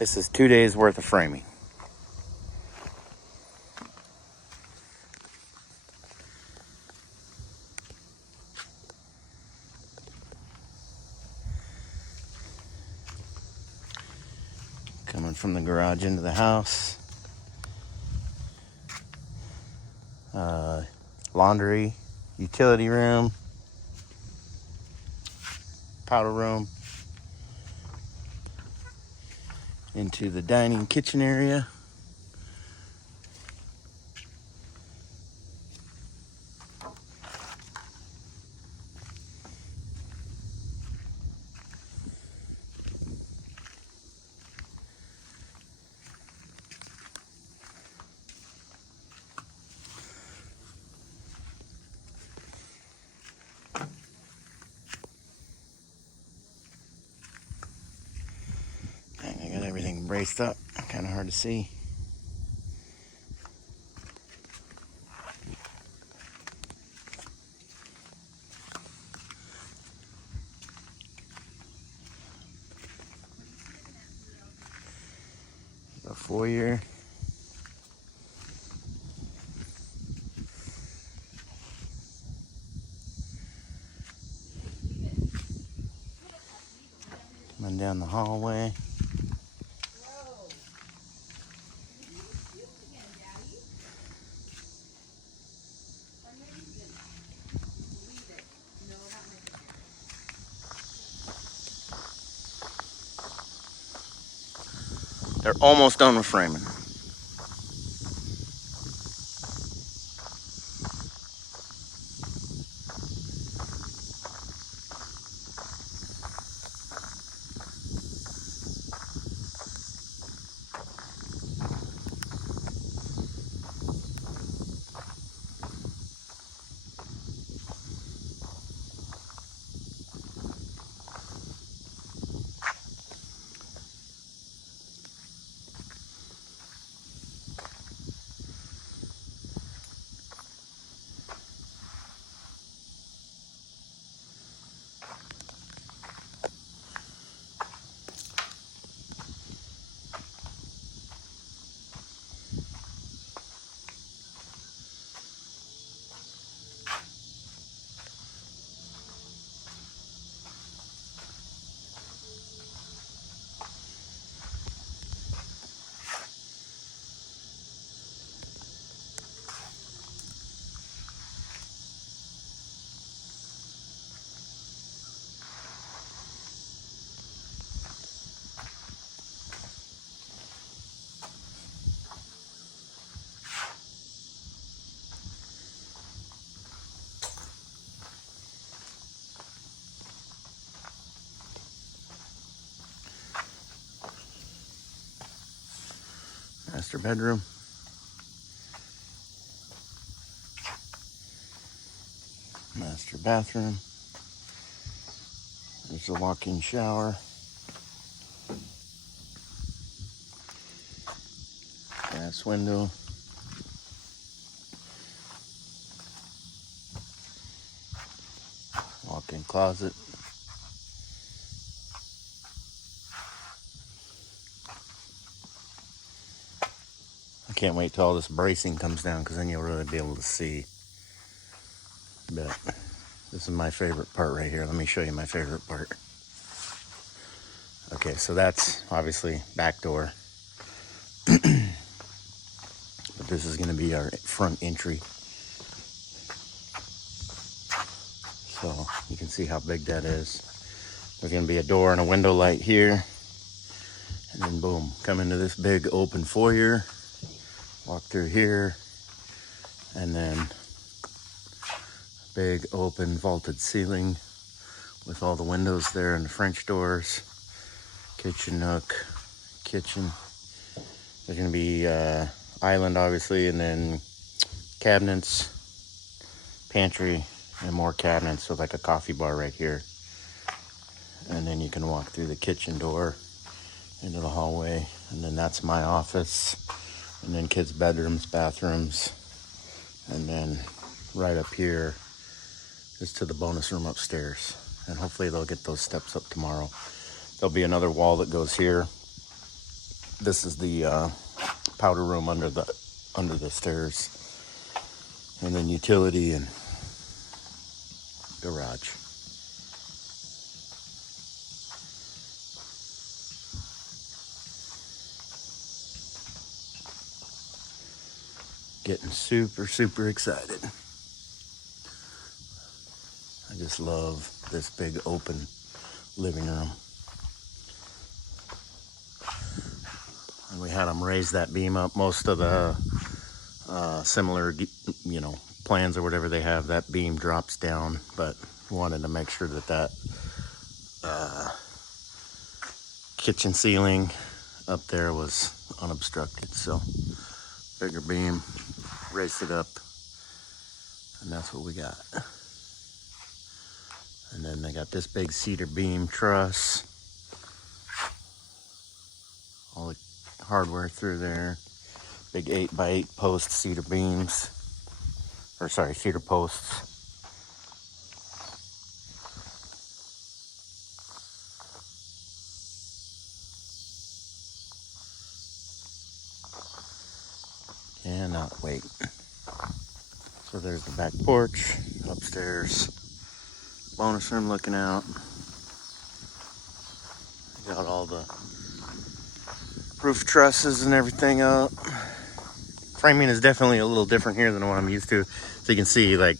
This is 2 days worth of framing. Coming from the garage into the house. Laundry, utility room, powder room, into the dining kitchen area. Dang, I got everything braced up. Kind of hard to see. The foyer. Coming down the hallway. They're almost done with framing. Master bedroom. Master bathroom. There's a walk-in shower. Glass window. Walk-in closet. I can't wait till all this bracing comes down, because then you'll really be able to see. But this is my favorite part right here. Let me show you my favorite part. Okay, so that's obviously back door. But this is going to be our front entry. So you can see how big that is. There's going to be a door and a window light here. And then boom, come into this big open foyer. Walk through here. And then big open vaulted ceiling with all the windows there and the French doors. Kitchen nook, kitchen. There's going to be island obviously, and then cabinets, pantry, and more cabinets, so like a coffee bar right here. And then you can walk through the kitchen door into the hallway, and then that's my office, and then kids' bedrooms, bathrooms, and then right up here is to the bonus room upstairs. And hopefully they'll get those steps up tomorrow. There'll be another wall that goes here, this is the powder room under the stairs, and then utility and garage. Getting super excited. I just love this big open living room. And we had them raise that beam up. Most of the similar, plans or whatever they have, that beam drops down, but wanted to make sure that kitchen ceiling up there was unobstructed. So bigger beam, raised it up, and that's what we got. And then they got this big cedar beam truss, all the hardware through there. Big 8x8 post cedar beams, cedar posts. Cannot wait. So there's the back porch, upstairs, bonus room looking out. Got all the roof trusses and everything up. Framing is definitely a little different here than what I'm used to. So you can see, like,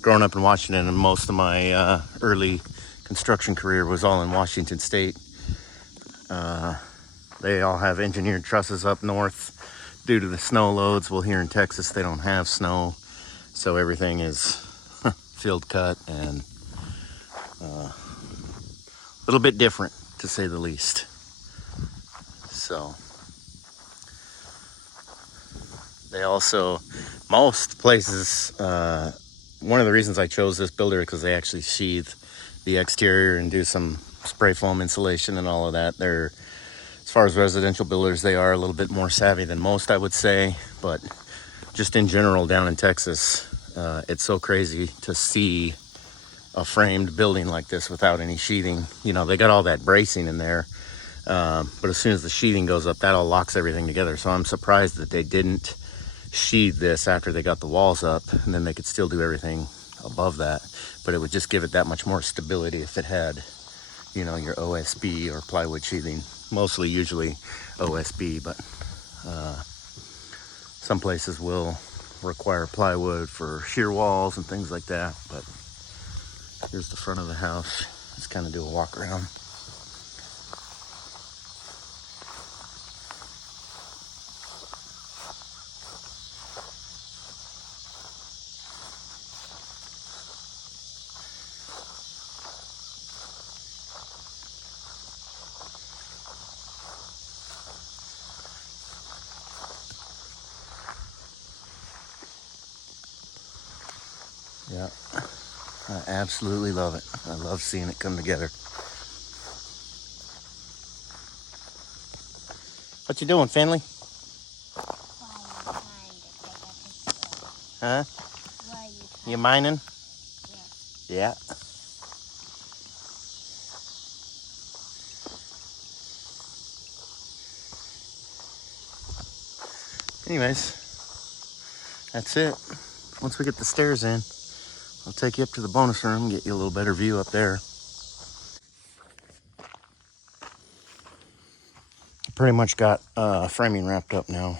growing up in Washington, and most of my early construction career was all in Washington State. They all have engineered trusses up north due to the snow loads. Well, here in Texas, they don't have snow, so everything is field cut and a little bit different, to say the least. So they also, most places, one of the reasons I chose this builder is because they actually sheathe the exterior and do some spray foam insulation and all of that. They're, as far as residential builders, they are a little bit more savvy than most, I would say. But just in general, down in Texas, it's so crazy to see a framed building like this without any sheathing. They got all that bracing in there, but as soon as the sheathing goes up, that all locks everything together. So I'm surprised that they didn't sheathe this after they got the walls up, and then they could still do everything above that. But it would just give it that much more stability if it had, your OSB or plywood sheathing. Mostly, usually OSB, but some places will require plywood for shear walls and things like that. But here's the front of the house. Let's kind of do a walk around. Yeah, I absolutely love it. I love seeing it come together. What you doing, Finley? Huh? You mining? Yeah. Anyways, that's it. Once we get the stairs in, I'll take you up to the bonus room, get you a little better view up there. Pretty much got framing wrapped up now.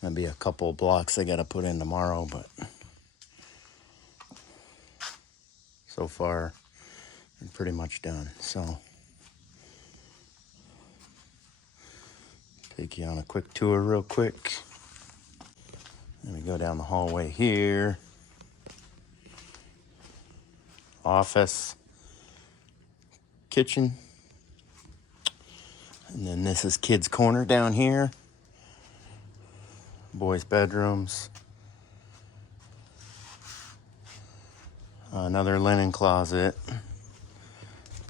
There'll be a couple blocks I gotta put in tomorrow, but so far I'm pretty much done. So take you on a quick tour real quick. Let me go down the hallway here. Office, kitchen, and then this is kids' corner down here. Boys' bedrooms. Another linen closet.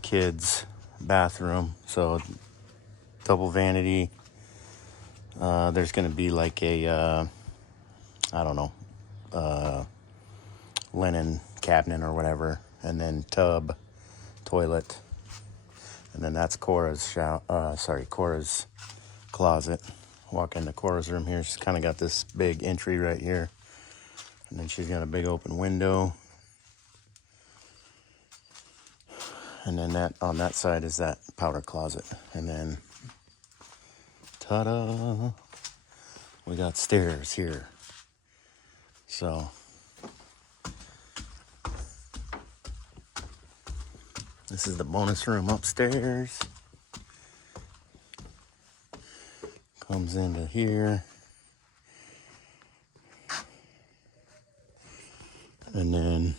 Kids' bathroom. So double vanity. There's going to be like a, linen cabinet or whatever. And then tub, toilet. And then that's Cora's Cora's closet. Walk into Cora's room here. She's kind of got this big entry right here. And then she's got a big open window. And then that on that side is that powder closet. And then, ta-da, we got stairs here. So, this is the bonus room upstairs. Comes into here. And then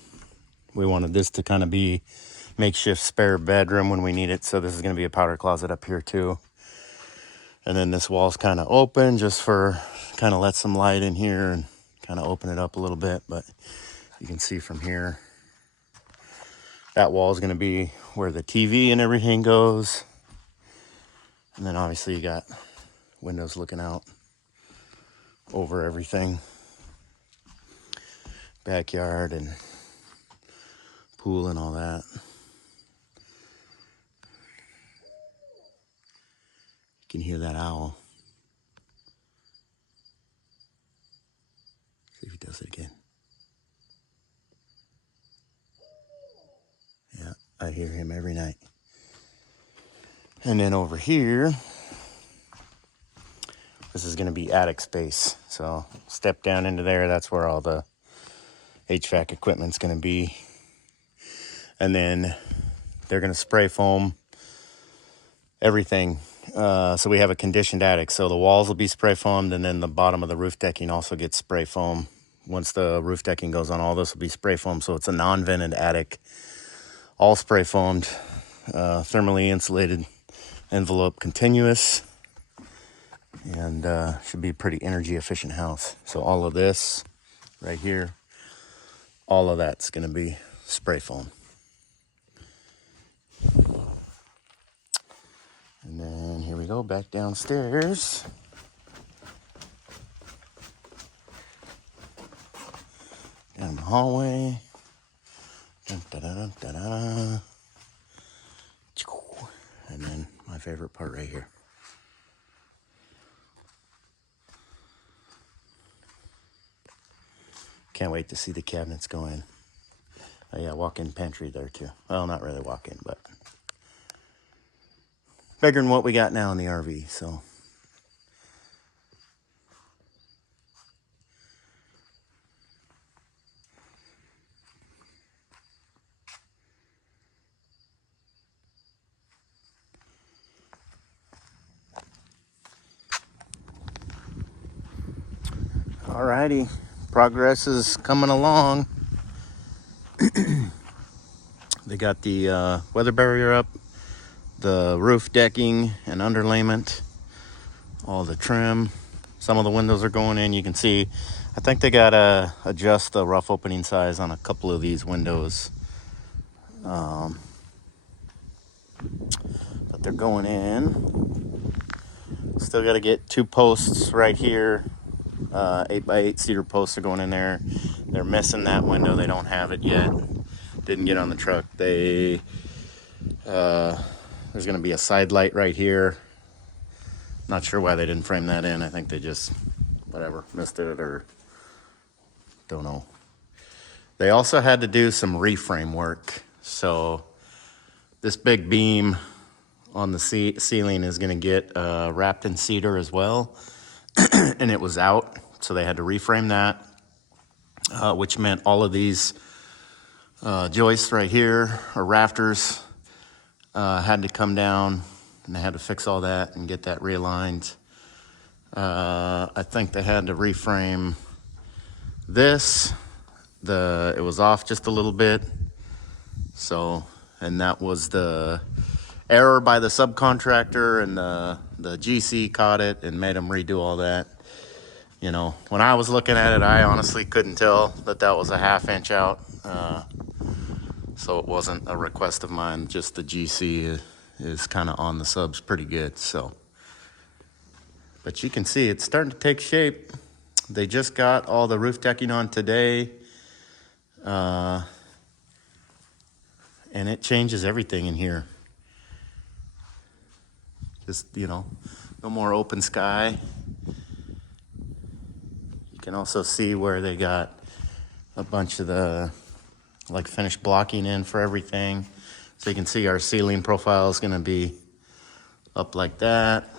we wanted this to kind of be makeshift spare bedroom when we need it. So this is going to be a powder closet up here too. And then this wall's kind of open just for kind of let some light in here and kind of open it up a little bit. But you can see from here, that wall is going to be where the TV and everything goes. And then obviously you got windows looking out over everything. Backyard and pool and all that. You can hear that owl. See if he does it again. Yeah, I hear him every night. And then over here, this is going to be attic space. So step down into there. That's where all the HVAC equipment's going to be. And then they're going to spray foam everything. So we have a conditioned attic. So the walls will be spray foamed, and then the bottom of the roof decking also gets spray foam. Once the roof decking goes on, all this will be spray foam. So it's a non-vented attic, all spray foamed, thermally insulated, envelope continuous, and should be a pretty energy efficient house. So all of this right here, all of that's going to be spray foam. And then here we go, back downstairs. Down the hallway. Dun, da, da, da, da, da. And then my favorite part right here. Can't wait to see the cabinets go in. Oh yeah, walk-in pantry there too. Well, not really walk-in, but bigger than what we got now in the RV, so. Alrighty, progress is coming along. They got the weather barrier up, the roof decking and underlayment, all the trim. Some of the windows are going in. You can see, I think they gotta adjust the rough opening size on a couple of these windows. But they're going in. Still got to get 2 posts right here. 8x8 cedar posts are going in there. They're missing that window. They don't have it yet. Didn't get on the truck. There's going to be a side light right here. Not sure why they didn't frame that in. I think they just, whatever, missed it or don't know. They also had to do some reframe work. So this big beam on the ceiling is going to get wrapped in cedar as well. And it was out, so they had to reframe that, which meant all of these joists right here, or rafters, had to come down, and they had to fix all that and get that realigned. I think they had to reframe this. It was off just a little bit, so, and that was the error by the subcontractor, and the GC caught it and made them redo all that. You know, when I was looking at it, I honestly couldn't tell that that was a 1/2 inch out. So it wasn't a request of mine, just the GC is kind of on the subs pretty good, so. But you can see it's starting to take shape. They just got all the roof decking on today. And it changes everything in here. Just, you know, no more open sky. You can also see where they got a bunch of the like finished blocking in for everything. So you can see our ceiling profile is going to be up like that.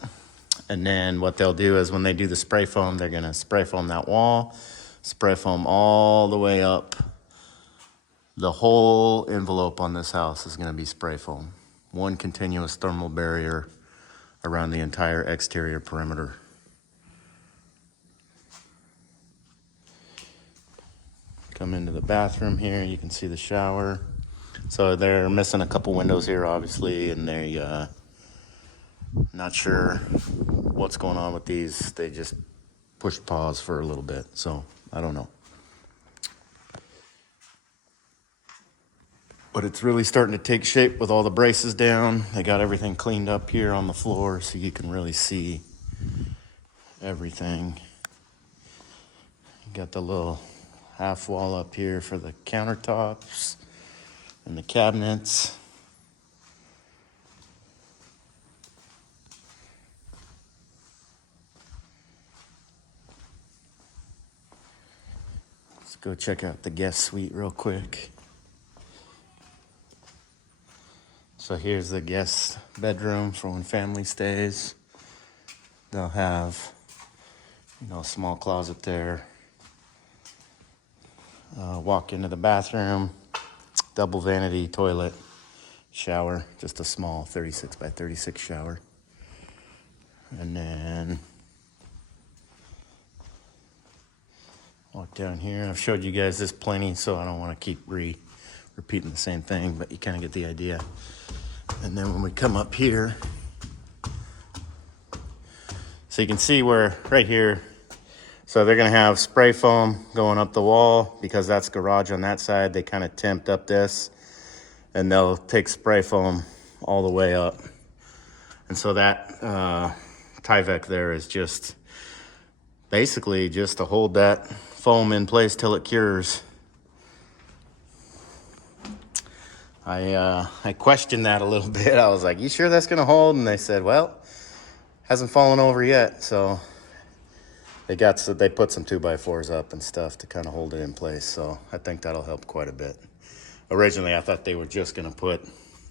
And then what they'll do is when they do the spray foam, they're going to spray foam that wall, spray foam all the way up. The whole envelope on this house is going to be spray foam. One continuous thermal barrier around the entire exterior perimeter. Come into the bathroom here, you can see the shower. So they're missing a couple windows here, obviously, and they not sure what's going on with these. They just pushed pause for a little bit, so I don't know. But it's really starting to take shape with all the braces down. They got everything cleaned up here on the floor so you can really see everything. You got the little half wall up here for the countertops and the cabinets. Let's go check out the guest suite real quick. So here's the guest bedroom for when family stays. They'll have, you know, a small closet there. Walk into the bathroom, double vanity toilet, shower, just a small 36 by 36 shower. And then walk down here. I've showed you guys this plenty, so I don't want to keep repeating the same thing, but you kind of get the idea. And then when we come up here, so you can see where right here, so they're going to have spray foam going up the wall because that's garage on that side. They kind of temped up this, and they'll take spray foam all the way up. And so that Tyvek there is just basically just to hold that foam in place till it cures. I questioned that a little bit. I was like, you sure that's going to hold? And they said, well, hasn't fallen over yet. So they put some 2x4s up and stuff to kind of hold it in place. So I think that'll help quite a bit. Originally, I thought they were just going to put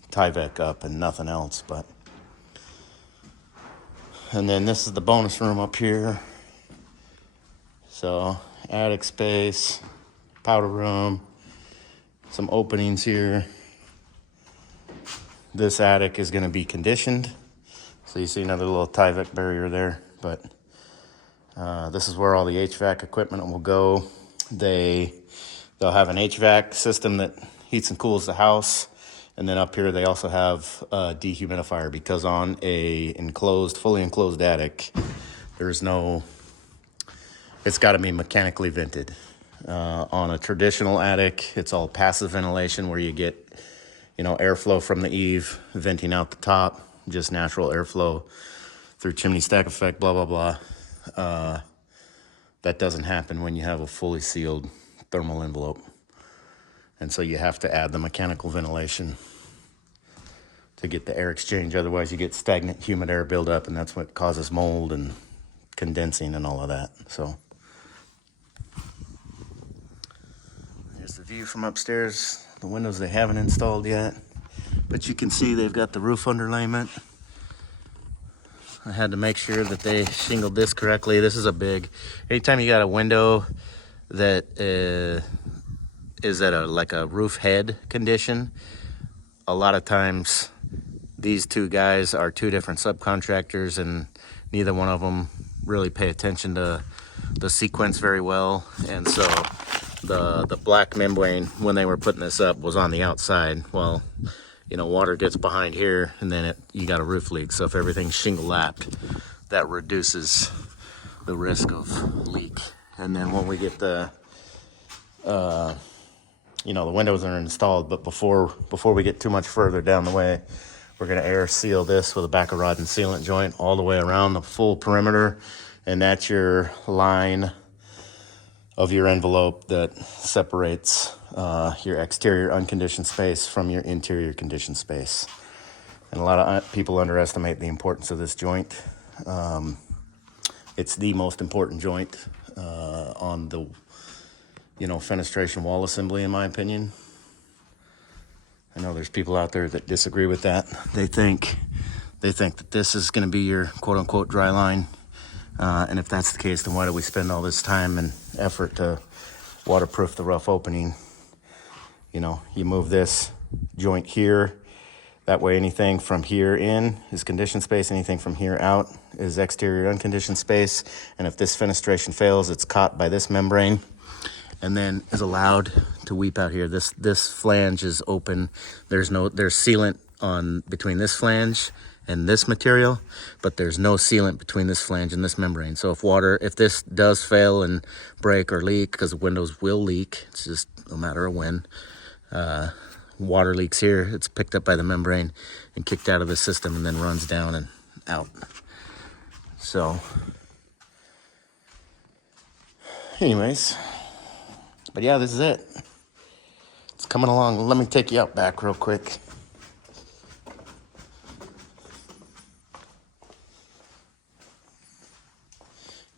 Tyvek up and nothing else, but. And then this is the bonus room up here. So attic space, powder room, some openings here. This attic is going to be conditioned. So you see another little Tyvek barrier there, but this is where all the HVAC equipment will go. They'll have an HVAC system that heats and cools the house. And then up here, they also have a dehumidifier because on a fully enclosed attic, it's got to be mechanically vented. On a traditional attic, it's all passive ventilation where you get, you know, airflow from the eave, venting out the top, just natural airflow through chimney stack effect, blah, blah, blah. That doesn't happen when you have a fully sealed thermal envelope. And so you have to add the mechanical ventilation to get the air exchange. Otherwise, you get stagnant, humid air buildup, and that's what causes mold and condensing and all of that. So here's the view from upstairs. The windows they haven't installed yet, but you can see they've got the roof underlayment. I had to make sure that they shingled this correctly. This is a big, anytime you got a window that is at a roof head condition, a lot of times these two guys are two different subcontractors and neither one of them really pay attention to the sequence very well. And so the black membrane, when they were putting this up, was on the outside. Well, you know, water gets behind here and then you got a roof leak. So if everything's shingle lapped, that reduces the risk of leak. And then when we get the the windows are installed, but before we get too much further down the way, we're going to air seal this with a backer rod and sealant joint all the way around the full perimeter. And that's your line of your envelope that separates your exterior unconditioned space from your interior conditioned space. And a lot of people underestimate the importance of this joint. It's the most important joint on the, fenestration wall assembly, in my opinion. I know there's people out there that disagree with that. They think that this is going to be your quote-unquote dry line. And if that's the case, then why do we spend all this time and effort to waterproof the rough opening? You move this joint here. That way anything from here in is conditioned space. Anything from here out is exterior unconditioned space. And if this fenestration fails, it's caught by this membrane and then is allowed to weep out here. This flange is open. There's sealant on between this flange and this material, but there's no sealant between this flange and this membrane. So if this does fail and break or leak, because the windows will leak, it's just a matter of when. Water leaks here, it's picked up by the membrane and kicked out of the system and then runs down and out. So anyways, but yeah, this is it. It's coming along. Let me take you out back real quick.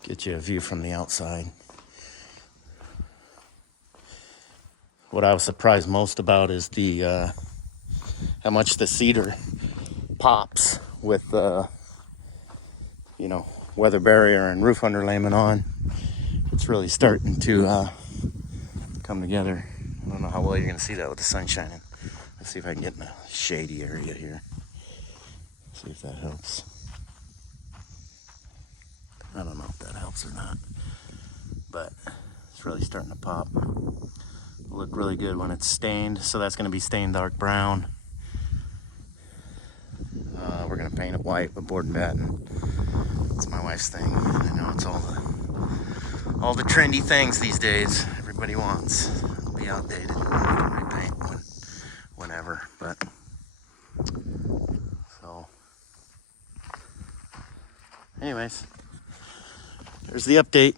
Get you a view from the outside. What I was surprised most about is the how much the cedar pops with weather barrier and roof underlayment on. It's really starting to come together. I don't know how well you're gonna see that with the sun shining. Let's see if I can get in a shady area here. See if that helps. I don't know if that helps or not, but it's really starting to pop. Look really good when it's stained, so that's going to be stained dark brown. We're going to paint it white with board and batten. It's my wife's thing. I know it's all the trendy things these days everybody wants. It'll be outdated. We can repaint whenever, but so anyways, there's the update.